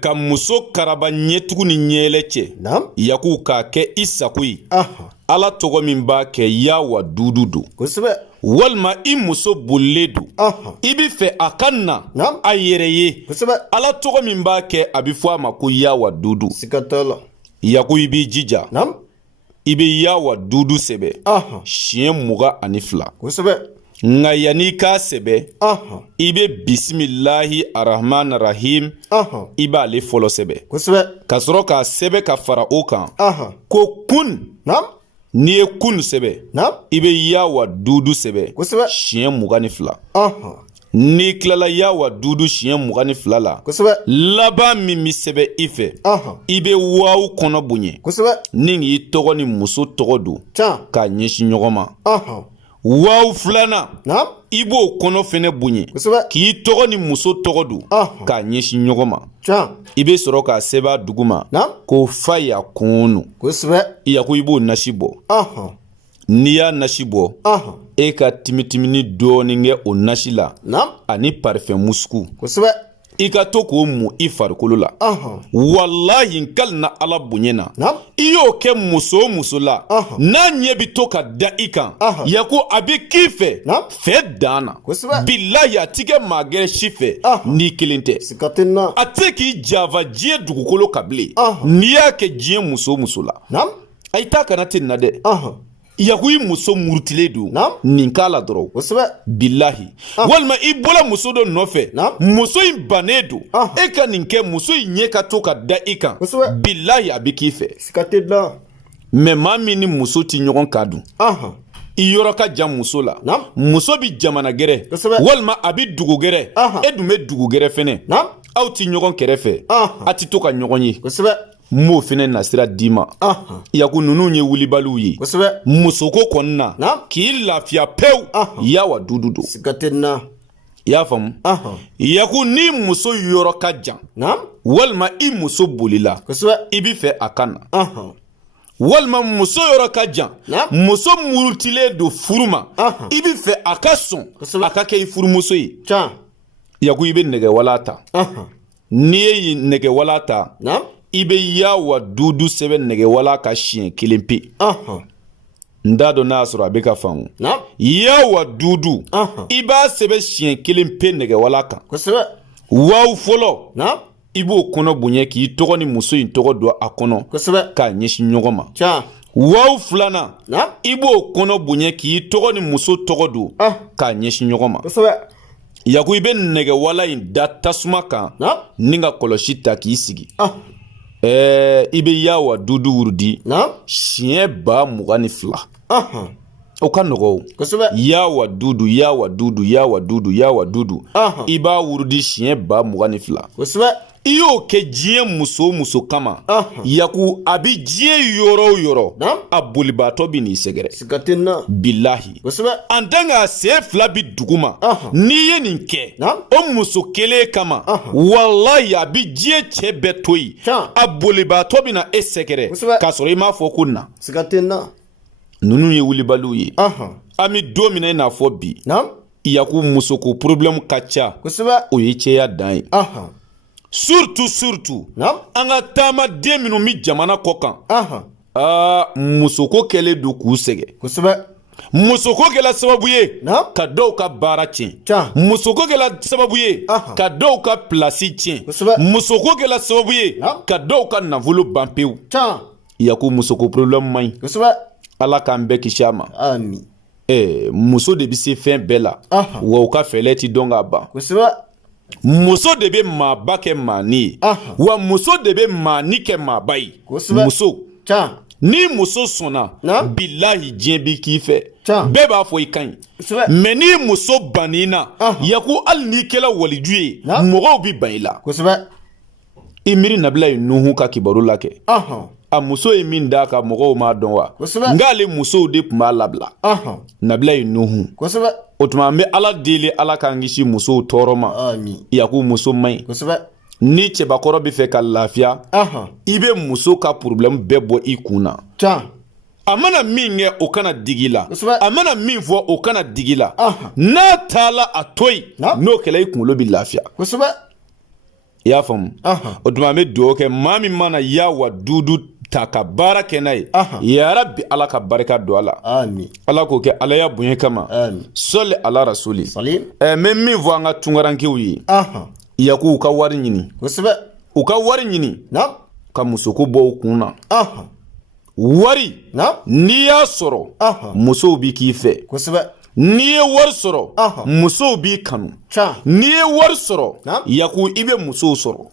ka muso karaba ɲɛtugu ni ɲɛɛlɛ cɛ Naam. yaku k'a kɛ i sago ye Ala tɔgɔ min b'a kɛ yawa dudu don kosɛbɛ walima i muso bolilen don i bɛ fɛ a ka na Naam. a yɛrɛ ye kosɛbɛ ala tɔgɔ min b'a kɛ a bɛ fɔ a ma ko yawa dudu siga t'a la yaku i b'i jija Naam. i bɛ yawa dudu sɛbɛ siɲɛ 22 kosɛbɛ nka yanni k'a sɛbɛ i bɛ bisimilahi arahman rahim i b'ale fɔlɔ sɛbɛ kosɛbɛ ka sɔrɔ k'a sɛbɛ ka fara o kan ko kun Naam. n'i ye kun sɛbɛ Naam. i bɛ yawa dudu sɛbɛ kosɛbɛ siɲɛ 22 n'i tilala yawa dudu siɲɛ 22 la kosɛbɛ laban min bɛ sɛbɛ i fɛ i bɛ waaw kɔnɔ bonya kosɛbɛ ni k'i tɔgɔ ni muso tɔgɔ don can k'a ɲɛsin ɲɔgɔn ma waaw filanan Naam. i b'o kɔnɔ fɛnɛ bonya kosɛbɛ k'i tɔgɔ ni muso tɔgɔ don k'a ɲɛsin ɲɔgɔn ma can i bɛ sɔrɔ k'a sɛbɛn a dugu ma Naam. ko fa ya kunu kosɛbɛ yaku i b'o nasi bɔ n'i y'a nasi bɔ e ka timitimini dɔɔnin kɛ o nasi la Naam. ani parfum musuku kosɛbɛ i ka to k'o mun i farikolo la wallahi nkali na ala bonya na Naam. i y'o kɛ muso o muso la n'a ɲɛ bɛ to ka da i kan yaku a bɛ k'i fɛ Naam. fɛ dan na kosɛbɛ bilahi a ti kɛ maa gɛrɛ si fɛ n'i kelen tɛ siga tɛ n na a tɛ k'i janfa diɲɛ dugukolo kan bilen n'i y'a kɛ diɲɛ muso o muso la Naam. a i t'a kana tɛ nin na dɛ yaku i muso murutilen don Naam. nin k'a la dɔrɔn kosɛbɛ bilahi walima i bɔra muso dɔ nɔfɛ Naam. muso in bannen don e ka nin kɛ muso in ɲɛ ka to ka da i kan kosɛbɛ bilahi a bɛ k'i fɛ siga tɛ n na mɛ maa min ni muso ti ɲɔgɔn kan dun i yɔrɔ ka jan muso la Naam. muso bɛ jamana gɛrɛ kosɛbɛ walima a bɛ dugu gɛrɛ e dun bɛ dugu gɛrɛ fɛnɛ Naam. aw ti ɲɔgɔn kɛrɛfɛ a ti to ka ɲɔgɔn ye kosɛbɛ m'o fɛnɛ nasira d'i ma yaku ninnu ye wulibaliw ye kosɛbɛ musoko kɔni na Naam. k'i lafiya pewu yawa dudu don siga tɛ n na i y'a faamu yaku ni muso yɔrɔ ka jan Naam. walima i muso bolila kosɛbɛ i b'i fɛ a ka na walima muso yɔrɔ ka jan Naam. muso murutilen don furu ma i b'i fɛ a ka sɔn kosɛbɛ a ka kɛ i furumuso ye can yaku i bɛ nɛgɛwala ta n'i ye nɛgɛwala ta Naam. i bɛ yawa dudu sɛbɛn nɛgɛwala ka siɲɛ 1 pe n t'a dɔn n'a y'a sɔrɔ a bɛ ka faamu Naam. yawa dudu i b'a sɛbɛn siɲɛ 1 pe nɛgɛwala kan kosɛbɛ waaw fɔlɔ Naam. i b'o kɔnɔ bonya k'i tɔgɔ ni muso in tɔgɔ don a kɔnɔ kosɛbɛ k'a ɲɛsin ɲɔgɔn ma can waaw filanan Naam. i b'o kɔnɔ bonya k'i tɔgɔ ni muso tɔgɔ don k'a ɲɛsin ɲɔgɔn ma kosɛbɛ yaku i bɛ nɛgɛwala in da tasuma kan Naam. ni ka kɔlɔsi ta k'i sigi i bɛ yawa dudu wurudi Naam. siɲɛ 22 o ka nɔgɔ o kosɛbɛ yawa dudu yawa dudu yawa dudu yawa dudu i b'a wurudi siɲɛ 22 kosɛbɛ i y'o kɛ diɲɛ muso o muso kama yaku a bɛ diɲɛ yɔrɔ o yɔrɔ Naam. a bolibaatɔ bɛ n'i sɛgɛrɛ siga tɛ n na bilahi kosɛbɛ en tant que a sen 2 bi dugu ma n'i ye nin kɛ Naam. o muso kelen kama wallahi a bɛ diɲɛ cɛ bɛɛ to yen Can. a bolibaatɔ bɛ na e sɛgɛrɛ Kosɛbɛ. k'a sɔrɔ i m'a fɔ ko na siga tɛ n na ninnu ye wulibaliw ye an bɛ don min na i n'a fɔ bi Naam. yaku musoko problème ka ca kosɛbɛ o ye cɛya dan ye surtout Naam. an ka taamaden minnu bɛ jamana kɔ kan musoko kɛlen don k'u sɛgɛn kosɛbɛ musoko kɛla sababu ye Naam. ka dɔw ka baara tiɲɛ Can. musoko kɛla sababu ye ka dɔw ka pilasi tiɲɛ Kosɛbɛ. musoko kɛla sababu ye Naam. ka dɔw ka nafolo ban pewu can yaku musoko problème man ɲi kosɛbɛ ala k'an bɛɛ kisi a ma ami muso de bɛ se fɛn bɛɛ la wa u ka fɛlɛ ti dɔn ka ban kosɛbɛ muso de bɛ maaba kɛ maani ye wa muso de bɛ maani kɛ maaba ye Kosɛbɛ. muso can ni muso sɔnna Naam. bilahi diɲɛ b'i k'i fɛ Can. bɛɛ b'a fɔ i ka ɲi kosɛbɛ mɛ n'i muso banni na yaku hali n'i kɛla waliju ye Naam. mɔgɔw bi ban i la kosɛbɛ i miiri nabila ye nuhu ka kibaru la kɛ a muso ye min d'a kan mɔgɔw m'a dɔn wa Kosɛbɛ. nk'ale musow de tun b'a labila nabila ye nuhu kosɛbɛ o tuma an bɛ ala deli ala k'an kisi musow tɔɔrɔ ma ami yaku muso man ɲi kosɛbɛ ni cɛbakɔrɔ bɛ fɛ ka lafiya i bɛ muso ka problème bɛɛ bɔ i kun na can a mana min kɛ o kana digi la Kosɛbɛ. a mana min fɔ o kana digi la n'a taala a to yen Naam. n'o kɛla i kunkolo bɛ lafiya kosɛbɛ I y'a faamu o tuma an bɛ dugawu kɛ maa min mana ya wa dudu ta ka baara kɛ n'a ye ya Rabbi ala ka barika don a la amin ala k'o kɛ ala ya bonya kama sɔli ala rasuli n bɛ min fɔ an ka tunkarankew ye yaku u ka wari ɲini kosɛbɛ u ka wari ɲini ka musoko bɔ u kun na wari n'i y'a sɔrɔ musow b'i k'i fɛ kosɛbɛ n'i ye wari sɔrɔ musow b'i kanu n'i ye wari sɔrɔ yaku i bɛ musow sɔrɔ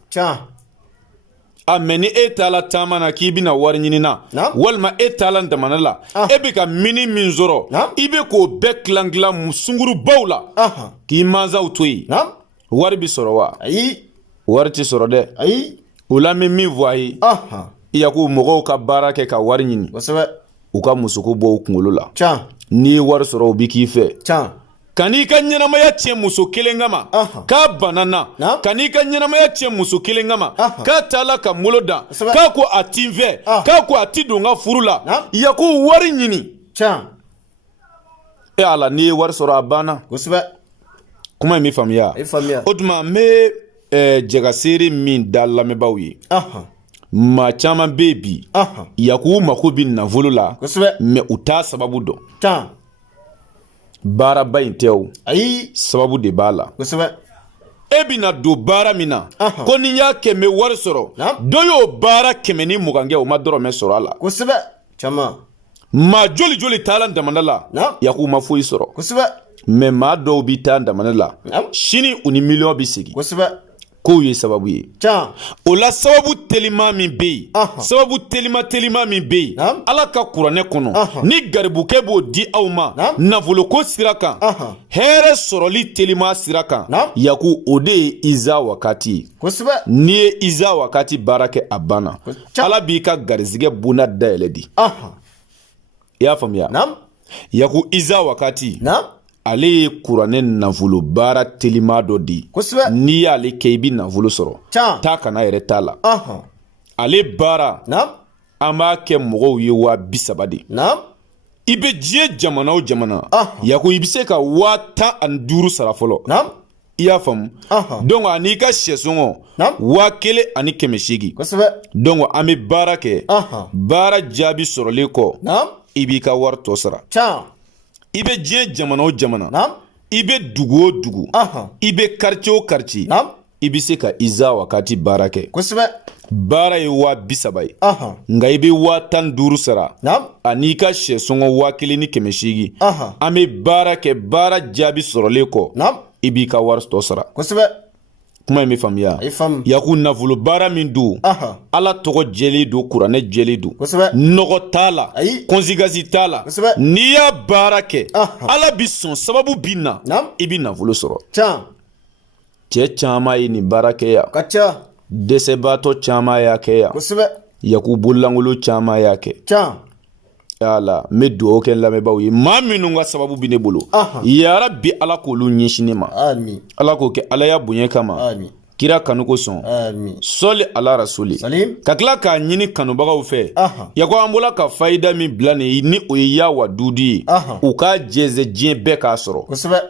mais ni e taala taama na k'i bɛna wari ɲini na walima e taala damana la e bɛ ka mini min sɔrɔ i bɛ k'o bɛɛ tilan tilan sungurubaw la k'i mansaw to yen wari bɛ sɔrɔ wa ayi wari tɛ sɔrɔ dɛ ayi o la n bɛ min fɔ a ye yaku mɔgɔw ka baara kɛ ka wari ɲini u ka musoko bɔ u kunkolo la n'i ye wari sɔrɔ u bɛ k'i fɛ ka n'i ka ɲɛnamaya tiɲɛ muso kelen kama k'a banana ka n'i ka ɲɛnamaya tiɲɛ muso kelen kama k'a taala ka molo dan k'a ko a t'i fɛ k'a ko a t'i don n ka furu la yaku wari ɲini e ala n'i ye wari sɔrɔ a banna kuma in bɛ faamuya o tuma n bɛ jɛkaseere min da lamɛnbaaw ye maa caman bɛ yen bi yaku u mako bɛ nafolo la mais u t'a sababu dɔn baaraba in tɛ o ayi sababu de b'a la e bɛna don baara min na ko ni y'a kɛ n bɛ wari sɔrɔ dɔ y'o baara 120 kɛ o ma dɔrɔmɛ sɔrɔ a la maa joli joli taala damanda la yaku ma foyi sɔrɔ mais maa dɔw bɛ taa damanda la sini u ni miliyɔn bɛ segin k'o ye sababu ye o la sababu telima min bɛ yen sababu telima min bɛ yen ala ka kuranɛ kɔnɔ ni garibukɛ b'o di aw ma nafoloko sira kan hɛrɛ sɔrɔli telima sira kan yaku o de ye iza wakati ye n'i ye iza wakati baara kɛ a banna ala b'i ka garizigɛ bonda dayɛlɛ di i y'a faamuya yaku iza wakati ale ye kuranɛ nafolo baara telima dɔ di n'i y'ale kɛ i bɛ nafolo sɔrɔ taa kana yɛrɛ t'a la ale baara an b'a kɛ mɔgɔw ye 30 de i bɛ diɲɛ jamana o jamana yaku i bɛ se ka 15 sara fɔlɔ i y'a faamu donc an'i ka sɛsɔngɔ 1800 donc an bɛ baara kɛ baara jaabi sɔrɔlen kɔ i b'i ka wari tɔ sara i bɛ diɲɛ jamana o jamana i bɛ dugu o dugu i bɛ quartier o quartier i bɛ se ka iza wakati baara kɛ baara ye 30 ye nka i bɛ 15 sara an'i ka sɛsɔngɔ 1800 an bɛ baara kɛ baara jaabi sɔrɔlen kɔ i b'i ka wari tɔ sara kuma in bɛ faamuya yaku nafolo baara min don ala tɔgɔ jɛlen don kuranɛ jɛlen don nɔgɔ t'a la conséquence t'a la n'i y'a baara kɛ ala bi sɔn sababu bi na i bi nafolo sɔrɔ cɛ caman ye nin baara kɛ yan dɛsɛbaatɔ caman y'a kɛ yan yaku bololankolo caman y'a kɛ yala n bɛ dugawu kɛ lamɛnbaaw ye maa minnu ka sababu bɛ ne bolo ya Rabbi ala k'olu ɲɛsin ne ma ala k'o kɛ ala ya bonya kama kira kanu kosɔn sɔli ala rasuli ka tila k'a ɲini kanubagaw fɛ yaku an bɔra ka fayida min bila nin ni o ye ya wa dudu ye u k'a jɛnsɛn diɲɛ bɛɛ k'a sɔrɔ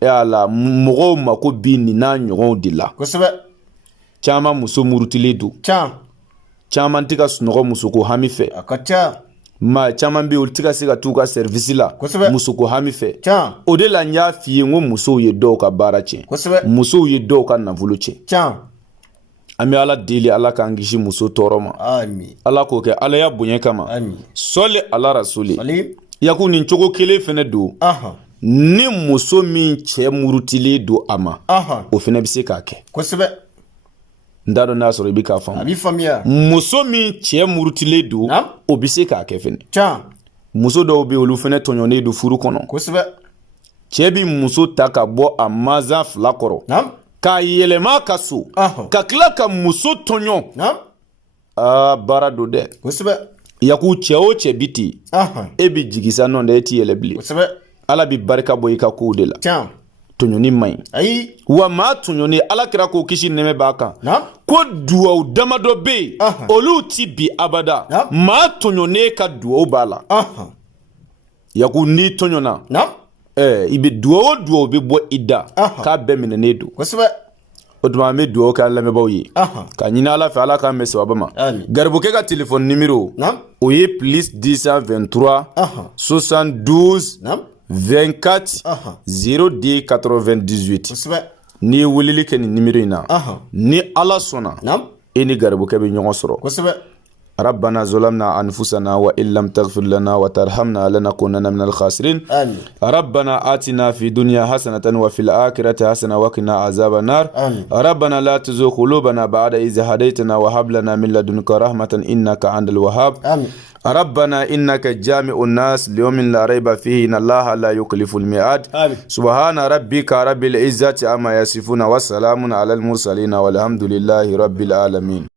yala mɔgɔw mako bi nin n'a ɲɔgɔnw de la caman muso murutilen don caman tɛ ka sunɔgɔ musoko hami fɛ maa caman bɛ yen olu tɛ ka se ka t'u ka service la musoko hami fɛ o de la n y'a f'i ye n ko musow ye dɔw ka baara tiɲɛ musow ye dɔw ka nafolo tiɲɛ an bɛ ala deli ala k'an kisi muso tɔɔrɔ ma ala k'o kɛ ala ya bonya kama sɔli ala rasuli yaku nin cogo kelen fɛnɛ don ni muso min cɛ murutilen don a ma o fɛnɛ bɛ se k'a kɛ n t'a dɔn n'a sɔrɔ i bɛ k'a faamu muso min cɛ murutilen don o bɛ se k'a kɛ fɛnɛ muso dɔw bɛ yen olu fɛnɛ tɔɲɔnnen don furu kɔnɔ cɛ bɛ muso ta ka bɔ a mansa 2 kɔrɔ k'a yɛlɛma ka so ka tila ka muso tɔɲɔ baara don dɛ yaku cɛ o cɛ bi ten e bɛ jigi sa nɔ dɛ e t'i yɛlɛ bilen ala bɛ barika bɔ i ka kow de la tɔɲɔni man ɲi wa maa tɔɲɔni ala kɛra k'o kisi nɛmɛ b'a kan ko duwawu damadɔ bɛ yen olu ti bi abada maa tɔɲɔnen ka duwawu b'a la yaku n'i tɔɲɔna i bɛ duwawu o duwawu bɛ bɔ i da k'a bɛɛ minɛnen don o tuma an bɛ dugawu kɛ an lamɛnbaaw ye ka ɲini Ala fɛ Ala k'an bɛn sababa ma. Garibukɛ ka téléphone numéro o ye +223 72 24 02 98 n'i ye weleli kɛ nin numéro in na ni Ala sɔnna e ni garibukɛ bɛ ɲɔgɔn sɔrɔ. ربنا ظلمنا أنفسنا وإن لم تغفر لنا وترحمنا لنكونن من الخاسرين. ربنا آتنا في الدنيا حسنة وفي الآخرة حسنة وقنا عذاب النار. ربنا لا تزغ قلوبنا بعد إذ هديتنا وهب لنا من لدنك رحمة إنك أنت الوهاب. ربنا إنك جامع الناس ليوم لا ريب فيه إن الله لا يخلف الميعاد. سبحان ربك رب العزة عما يصفون وسلام على المرسلين والحمد لله رب العالمين.